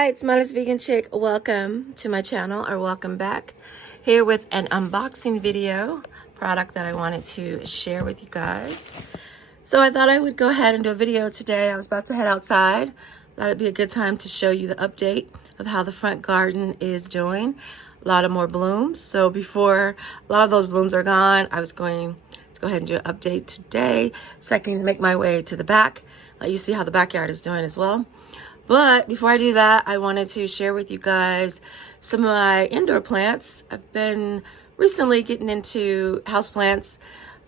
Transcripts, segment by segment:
Hi, it's Modest Vegan Chick. Welcome to my channel, or welcome back. Here with an unboxing video, product that I wanted to share with you guys. So I thought I would go ahead and do a video today. I was about to head outside. Thought it'd be a good time to show you the update of how the front garden is doing. A lot of more blooms. So before a lot of those blooms are gone, I was going to go ahead and do an update today so I can make my way to the back. Let you see how the backyard is doing as well. But before I do that, I wanted to share with you guys some of my indoor plants. I've been recently getting into houseplants,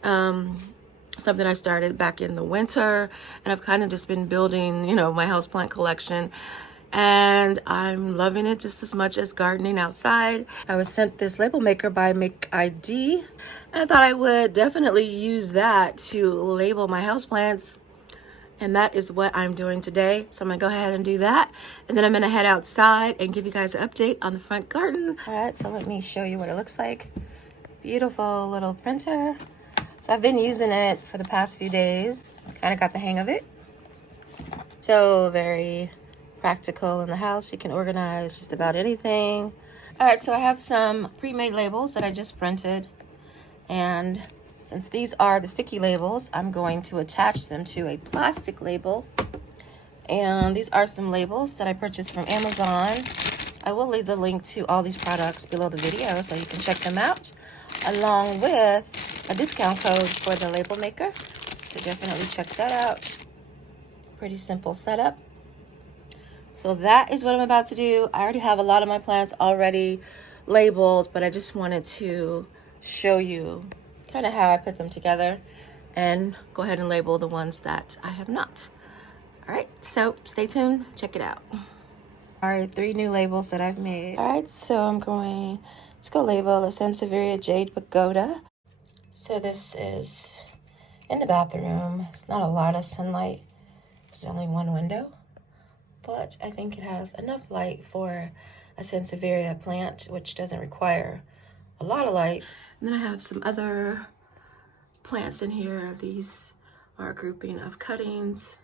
something I started back in the winter, and I've kind of just been building, my houseplant collection. And I'm loving it just as much as gardening outside. I was sent this label maker by MakeID, and I thought I would definitely use that to label my houseplants. And that is what I'm doing today. So I'm gonna go ahead and do that. And then I'm gonna head outside and give you guys an update on the front garden. All right, so let me show you what it looks like. Beautiful little printer. So I've been using it for the past few days. I kind of got the hang of it. So very practical in the house. You can organize just about anything. All right, so I have some pre-made labels that I just printed. And since these are the sticky labels, I'm going to attach them to a plastic label. And these are some labels that I purchased from Amazon. I will leave the link to all these products below the video so you can check them out, along with a discount code for the label maker. So definitely check that out. Pretty simple setup. So that is what I'm about to do. I already have a lot of my plants already labeled, but I just wanted to show you kind of how I put them together and go ahead and label the ones that I have not. All right, so stay tuned, check it out. All right, 3 new labels that I've made. All right, so I'm going to go label a Sansevieria Jade Pagoda. So this is in the bathroom. It's not a lot of sunlight. There's only one window, but I think it has enough light for a Sansevieria plant, which doesn't require a lot of light. And then I have some other plants in here. These are a grouping of cuttings.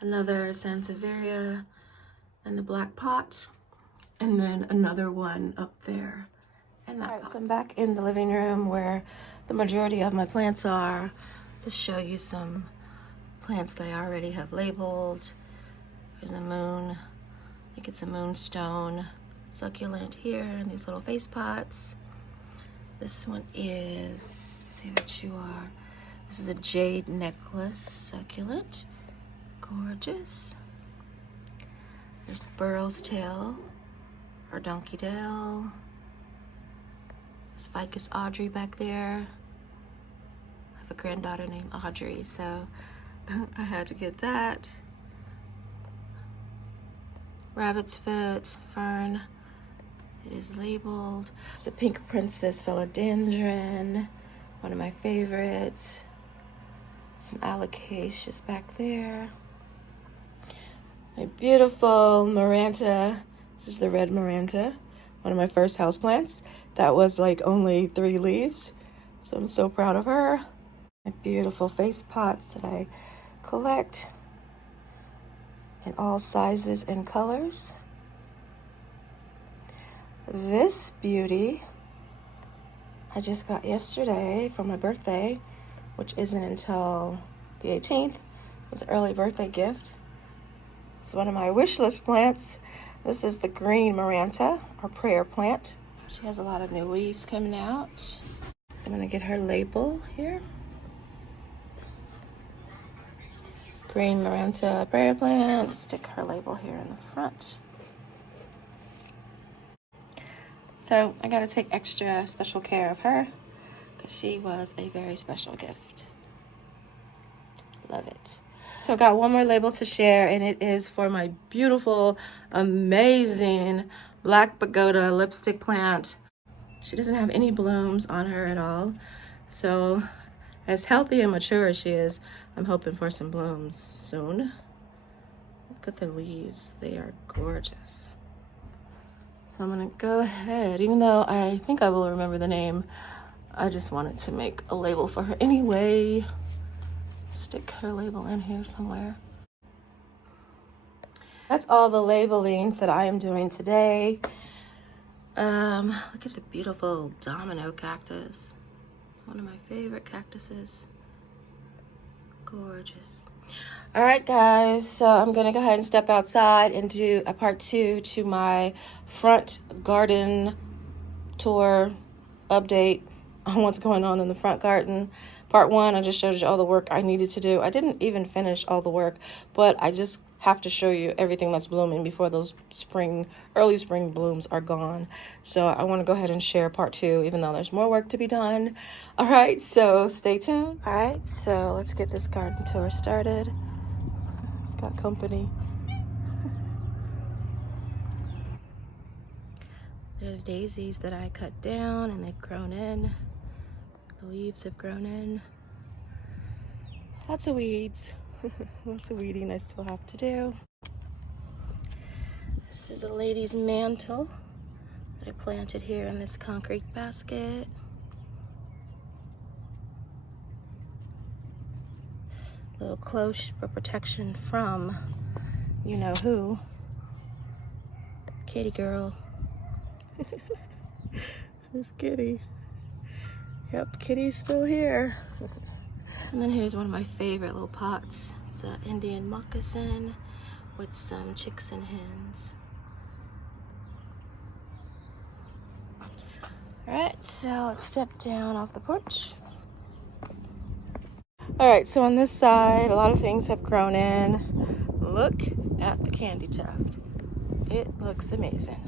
Another Sansevieria in the black pot. And then another one up there in that pot. So I'm back in the living room where the majority of my plants are, to show you some plants that I already have labeled. There's a moon, I think it's a moonstone succulent here in these little vase pots. This one is, let's see what you are. This is a jade necklace succulent. Gorgeous. There's the burrow's tail, or donkey tail. There's ficus Audrey back there. I have a granddaughter named Audrey, so I had to get that. Rabbit's foot fern. It is labeled. It's a pink princess philodendron, one of my favorites. Some alocasias back there. A beautiful Maranta. This is the red Maranta, one of my first houseplants. That was like only 3 leaves, so I'm so proud of her. My beautiful vase pots that I collect in all sizes and colors. This beauty I just got yesterday for my birthday, which isn't until the 18th. It was an early birthday gift. It's one of my wish list plants. This is the green Maranta, or prayer plant. She has a lot of new leaves coming out. So I'm gonna get her label here. Green Maranta prayer plant. Stick her label here in the front. So I gotta take extra special care of her because she was a very special gift. Love it. So I got one more label to share, and it is for my beautiful, amazing black pagoda lipstick plant. She doesn't have any blooms on her at all. So as healthy and mature as she is, I'm hoping for some blooms soon. Look at the leaves, they are gorgeous. So I'm gonna go ahead, even though I think I will remember the name I just wanted to make a label for her anyway. Stick her label in here somewhere. That's all the labelings that I am doing today. Look at the beautiful domino cactus. It's one of my favorite cactuses. Gorgeous. All right, guys, so I'm gonna go ahead and step outside and do a part 2 to my front garden tour update on what's going on in the front garden. Part 1, I just showed you all the work I needed to do. I didn't even finish all the work, but I just have to show you everything that's blooming before those early spring blooms are gone. So I want to go ahead and share part 2, even though there's more work to be done. All right, so stay tuned. All right, so let's get this garden tour started. Got company. They're the daisies that I cut down and they've grown in. The leaves have grown in. Lots of weeds. Lots of weeding I still have to do. This is a lady's mantle that I planted here in this concrete basket. A little close for protection from you know who. Kitty girl. There's Kitty. Yep, Kitty's still here. And then here's one of my favorite little pots. It's an Indian moccasin with some chicks and hens. All right, so let's step down off the porch. All right, so on this side, a lot of things have grown in. Look at the candy tuft. It looks amazing.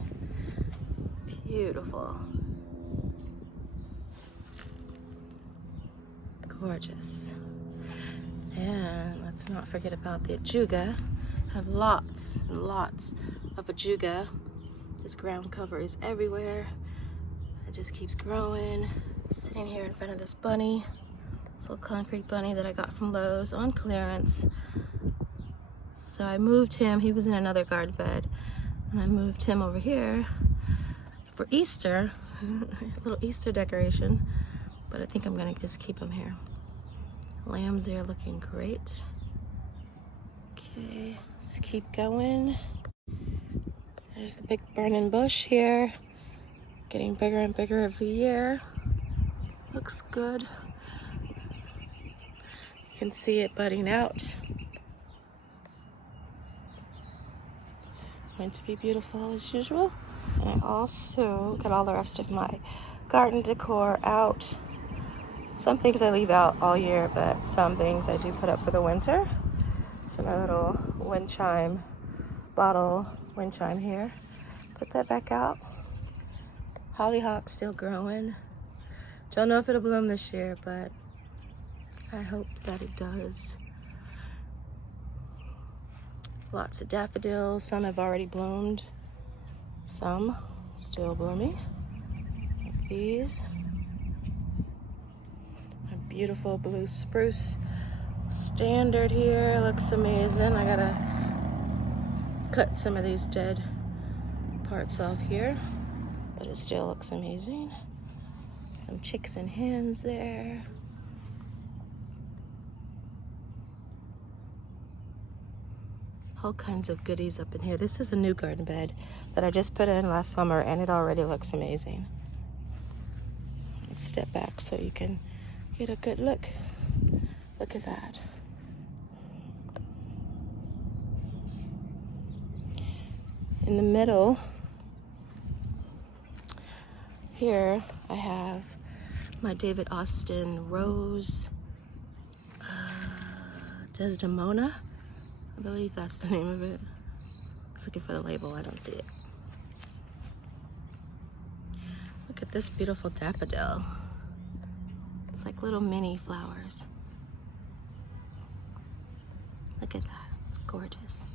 Beautiful. Gorgeous. And let's not forget about the ajuga. I have lots and lots of ajuga. This ground cover is everywhere. It just keeps growing. Sitting here in front of this bunny. This little concrete bunny that I got from Lowe's on clearance. So I moved him. He was in another garden bed. And I moved him over here for Easter. A little Easter decoration. But I think I'm gonna just keep him here. Lambs there looking great. Okay, let's keep going. There's the big burning bush here. Getting bigger and bigger every year. Looks good. You can see it budding out. It's going to be beautiful as usual. And I also got all the rest of my garden decor out. Some things I leave out all year, but some things I do put up for the winter. So my little wind chime, bottle wind chime here. Put that back out. Hollyhock still growing. Don't know if it'll bloom this year, but I hope that it does. Lots of daffodils. Some have already bloomed. Some still blooming. Like these. Beautiful blue spruce standard here. Looks amazing. I gotta cut some of these dead parts off here, but it still looks amazing. Some chicks and hens there. All kinds of goodies up in here. This is a new garden bed that I just put in last summer and it already looks amazing. Let's step back so you can get a good look. Look at that. In the middle here, I have my David Austin rose Desdemona. I believe that's the name of it. I was looking for the label, I don't see it. Look at this beautiful daffodil. It's like little mini flowers. Look at that, it's gorgeous.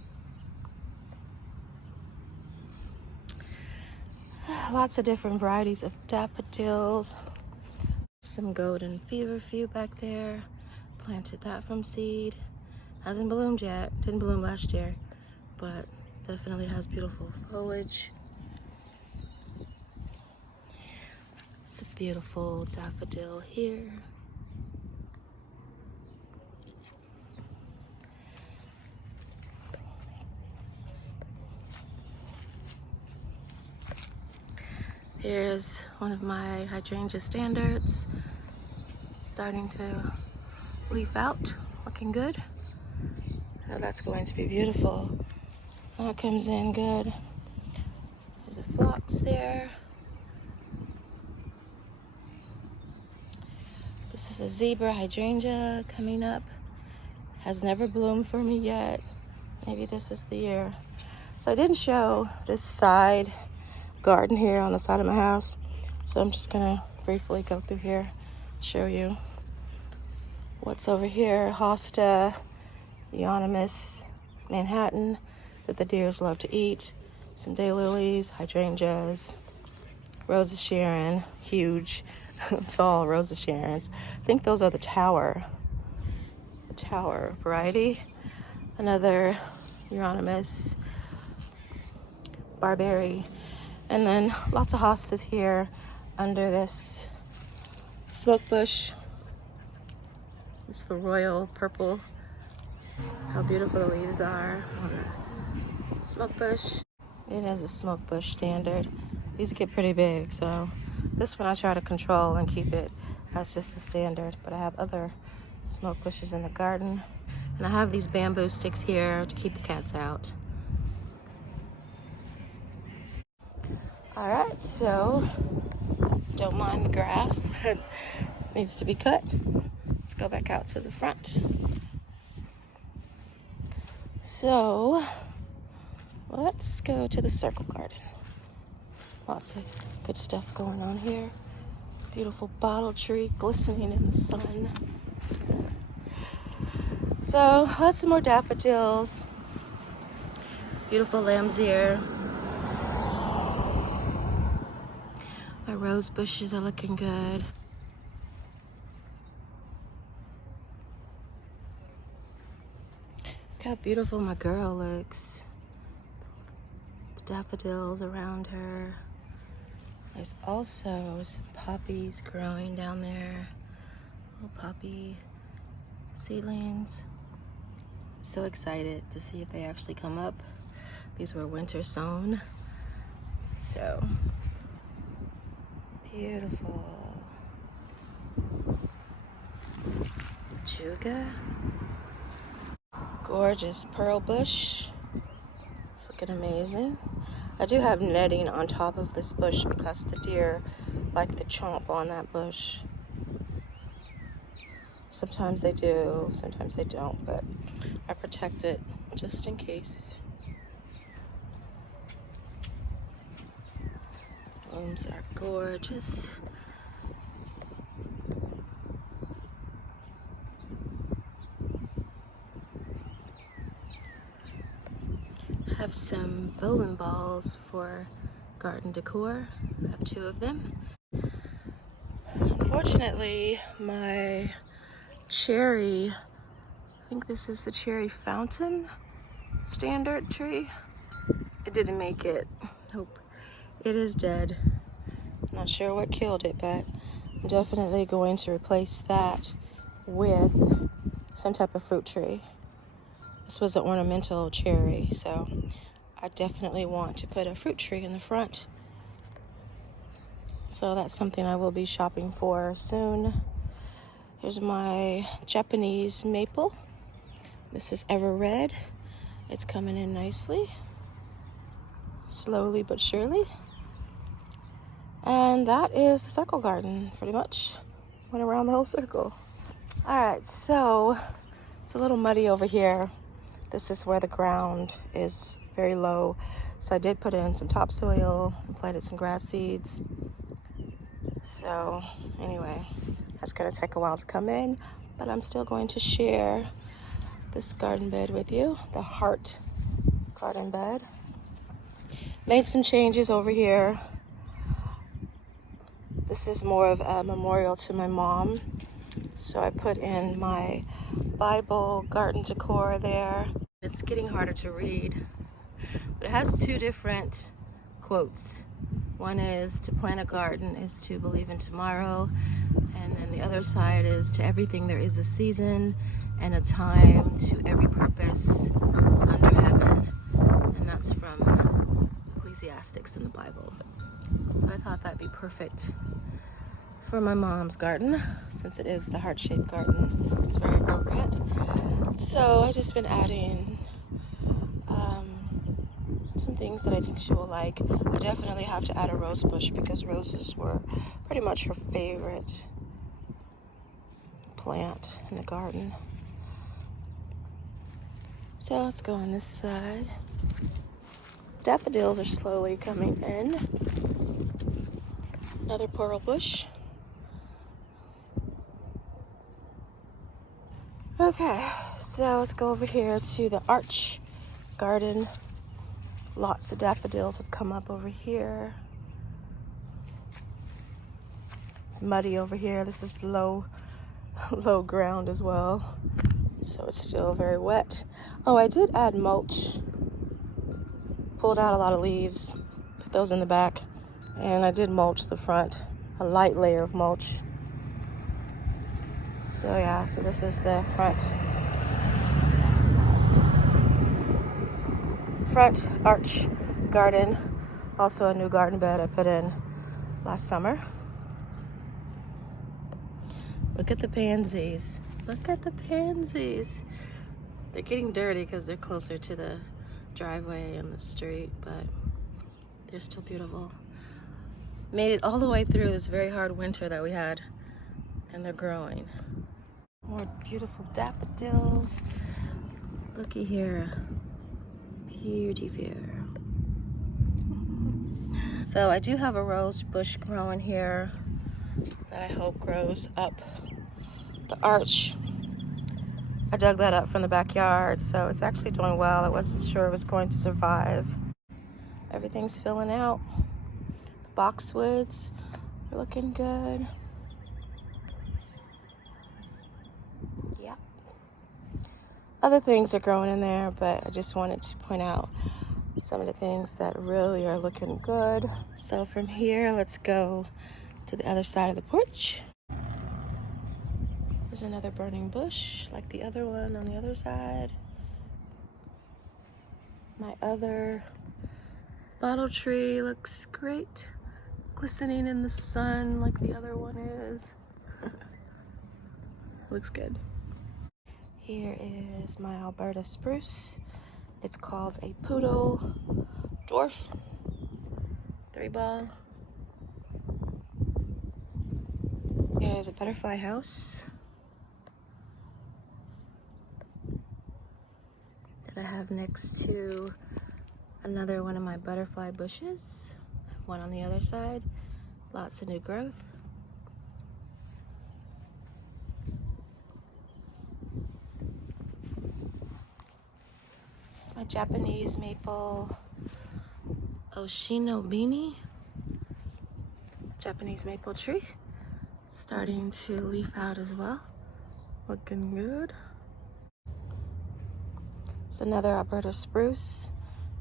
Lots of different varieties of daffodils. Some golden feverfew back there. Planted that from seed. Hasn't bloomed yet, didn't bloom last year, but definitely has beautiful foliage. It's a beautiful daffodil here. Here's one of my hydrangea standards, starting to leaf out, looking good. Now that's going to be beautiful. That comes in good. There's a phlox there. This is a zebra hydrangea coming up. Has never bloomed for me yet. Maybe this is the year. So I didn't show this side garden here on the side of my house. So I'm just gonna briefly go through here, show you what's over here. Hosta, Euonymus, Manhattan, that the deers love to eat. Some daylilies, hydrangeas, Rose of Sharon, huge, tall Rose of Sharons. I think those are the tower variety. Another Euonymus, Barberry, and then lots of hostas here under this smoke bush. It's the royal purple. How beautiful the leaves are on the smoke bush. It is a smoke bush standard. These get pretty big, so this one I try to control and keep it as just a standard, but I have other smoke bushes in the garden. And I have these bamboo sticks here to keep the cats out. All right, so don't mind the grass. It needs to be cut. Let's go back out to the front. So let's go to the circle garden. Lots of good stuff going on here. Beautiful bottle tree glistening in the sun. So lots of more daffodils. Beautiful lamb's ear. My rose bushes are looking good. Look how beautiful my girl looks. The daffodils around her. There's also some poppies growing down there. Little poppy seedlings. I'm so excited to see if they actually come up. These were winter sown. So beautiful. Juga. Gorgeous pearl bush. It's looking amazing. I do have netting on top of this bush because the deer like to chomp on that bush. Sometimes they do, sometimes they don't, but I protect it just in case. Blooms are gorgeous. Have some bowling balls for garden decor. I have 2 of them. Unfortunately, my cherry, I think this is the cherry fountain standard tree. It didn't make it. Nope. It is dead. Not sure what killed it, but I'm definitely going to replace that with some type of fruit tree. This was an ornamental cherry, so I definitely want to put a fruit tree in the front. So that's something I will be shopping for soon. Here's my Japanese maple. This is ever red. It's coming in nicely. Slowly but surely. And that is the circle garden, pretty much. Went around the whole circle. All right, so it's a little muddy over here. This is where the ground is very low. So I did put in some topsoil and planted some grass seeds. So anyway, that's gonna take a while to come in, but I'm still going to share this garden bed with you, the heart garden bed. Made some changes over here. This is more of a memorial to my mom. So I put in my Bible garden decor there. It's getting harder to read, but it has 2 different quotes. One is to plant a garden is to believe in tomorrow, and then the other side is to everything there is a season and a time to every purpose under heaven, and that's from Ecclesiastics in the Bible. So I thought that'd be perfect for my mom's garden, since it is the heart-shaped garden. It's very appropriate. So I just been adding some things that I think she will like. I definitely have to add a rose bush because roses were pretty much her favorite plant in the garden. So let's go on this side. Daffodils are slowly coming in. Another coral bush. Okay, so let's go over here to the arch garden. Lots of daffodils have come up over here. It's muddy over here. This is low ground as well, so it's still very wet. Oh, I did add mulch. Pulled out a lot of leaves, put those in the back, and I did mulch the front, a light layer of mulch. So yeah, so this is the front arch garden. Also a new garden bed I put in last summer. Look at the pansies. Look at the pansies. They're getting dirty because they're closer to the driveway and the street, but they're still beautiful. Made it all the way through this very hard winter that we had, and they're growing. More beautiful daffodils. Looky here. Beautiful. So I do have a rose bush growing here that I hope grows up the arch. I dug that up from the backyard, so it's actually doing well. I wasn't sure it was going to survive. Everything's filling out. The boxwoods are looking good. Yep. Other things are growing in there, but I just wanted to point out some of the things that really are looking good. So from here, let's go to the other side of the porch. There's another burning bush, like the other one on the other side. My other bottle tree looks great, glistening in the sun like the other one is. Looks good. Here is my Alberta spruce. It's called a poodle dwarf 3-ball. Here's a butterfly house that I have next to another one of my butterfly bushes. I have one on the other side. Lots of new growth. It's my Japanese maple Oshinobini. Japanese maple tree. Starting to leaf out as well. Looking good. It's another Alberta spruce.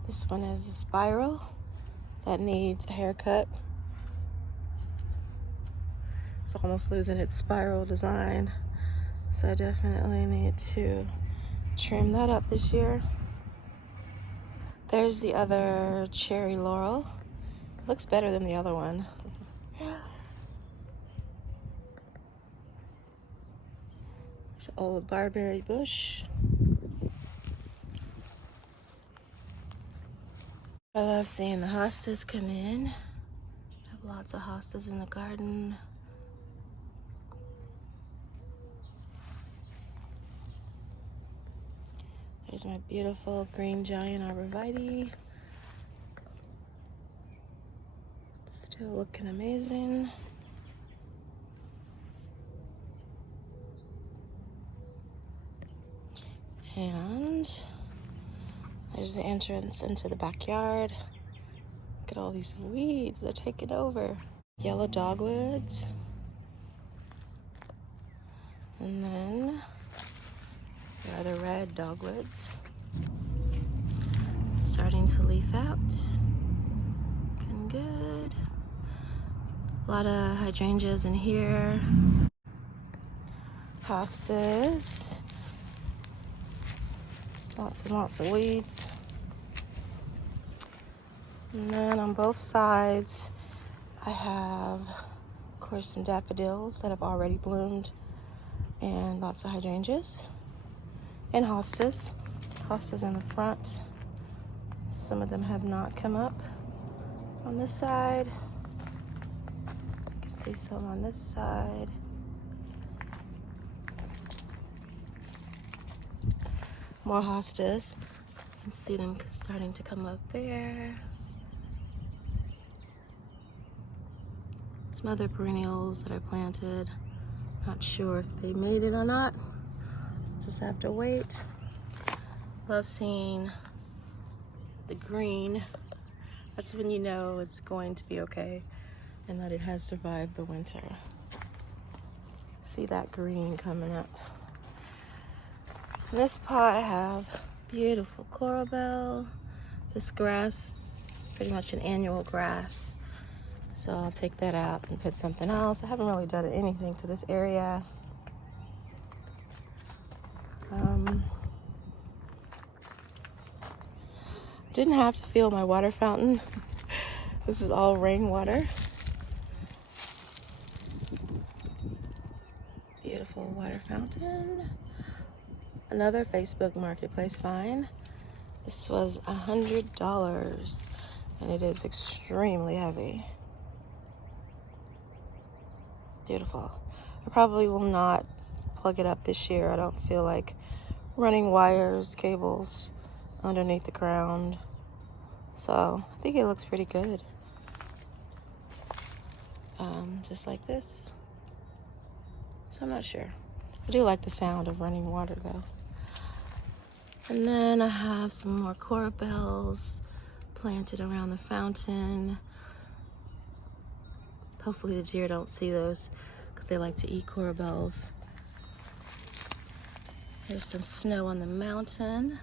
This one is a spiral that needs a haircut. It's almost losing its spiral design, so I definitely need to trim that up this year. There's the other cherry laurel. It looks better than the other one. There's an old barberry bush. I love seeing the hostas come in. I have lots of hostas in the garden. There's my beautiful green giant arborvitae. Still looking amazing. And there's the entrance into the backyard. Look at all these weeds, they're taking over. Yellow dogwoods. And then there are the red dogwoods. Starting to leaf out. Looking good. A lot of hydrangeas in here. Hostas. Lots and lots of weeds. And then on both sides, I have, of course, some daffodils that have already bloomed, and lots of hydrangeas, and hostas. Hostas in the front. Some of them have not come up on this side. You can see some on this side. More hostas. You can see them starting to come up there. Some other perennials that I planted. Not sure if they made it or not. Just have to wait. Love seeing the green. That's when you know it's going to be okay and that it has survived the winter. See that green coming up. In this pot I have beautiful coral bell. This grass, pretty much an annual grass. So I'll take that out and put something else. I haven't really done anything to this area. Didn't have to fill my water fountain. This is all rainwater. Beautiful water fountain. Another Facebook Marketplace find. This was $100 and it is extremely heavy. Beautiful. I probably will not plug it up this year. I don't feel like running wires, cables underneath the ground. So I think it looks pretty good. Just like this. So I'm not sure. I do like the sound of running water though. And then I have some more coral bells planted around the fountain. Hopefully the deer don't see those because they like to eat coral bells. Here's some snow on the mountain.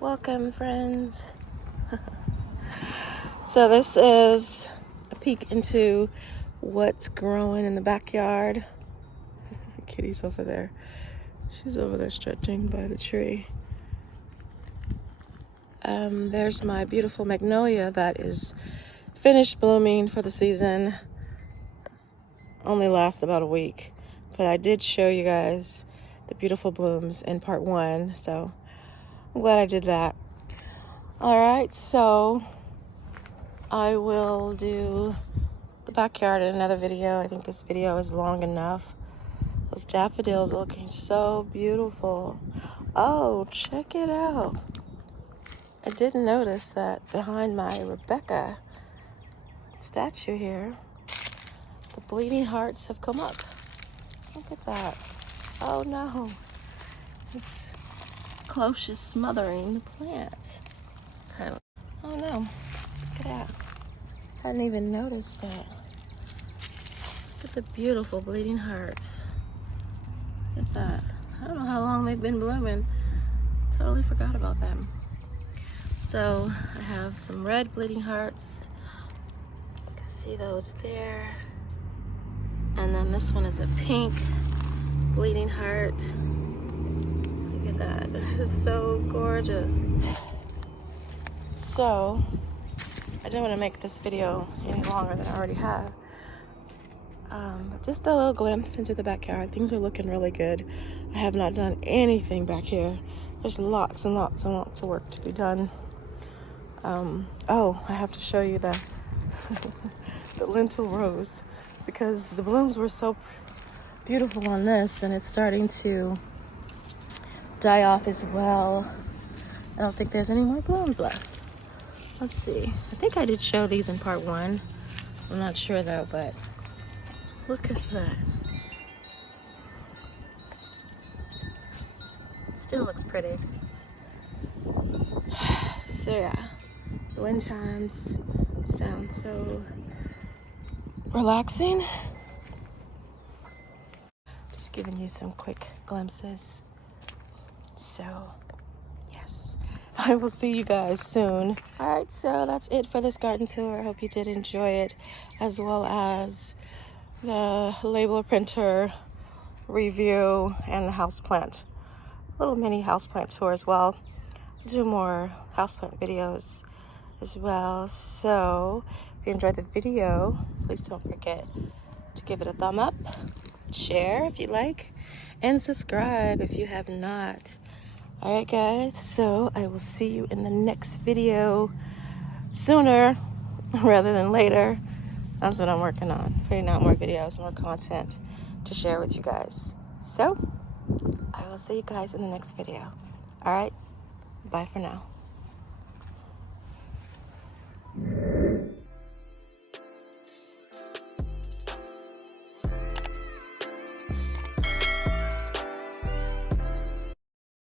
Welcome, friends. So this is a peek into what's growing in the backyard. Kitty's over there. She's over there stretching by the tree. There's my beautiful magnolia that is finished blooming for the season. Only lasts about a week, but I did show you guys the beautiful blooms in part 1, so I'm glad I did that. All right, so I will do the backyard in another video. I think this video is long enough. Those daffodils are looking so beautiful. Oh, check it out. I didn't notice that behind my Rebecca statue here, the bleeding hearts have come up. Look at that. Oh no. It's close to smothering the plant. Oh no. Check it out. Hadn't even noticed that. Look at the beautiful bleeding hearts. Look at that. I don't know how long they've been blooming. Totally forgot about them. So I have some red bleeding hearts. You can see those there. And then this one is a pink bleeding heart. Look at that. That is so gorgeous. So I didn't want to make this video any longer than I already have. Just a little glimpse into the backyard. Things are looking really good. I have not done anything back here. There's lots and lots and lots of work to be done. Oh, I have to show you the the lentil rose because the blooms were so beautiful on this and it's starting to die off as well. I don't think there's any more blooms left. Let's see. I think I did show these in part 1. I'm not sure though, but look at that. It still looks pretty. So yeah, the wind chimes sound so relaxing. Just giving you some quick glimpses. So yes, I will see you guys soon. All right, so that's it for this garden tour. I hope you did enjoy it, as well as the label printer review and the houseplant, little mini houseplant tour as well. Do more houseplant videos as well. So if you enjoyed the video, please don't forget to give it a thumb up, share if you like, and subscribe if you have not. All right, guys, so I will see you in the next video sooner rather than later. That's what I'm working on, putting out more videos, more content to share with you guys. So I will see you guys in the next video. All right, bye for now.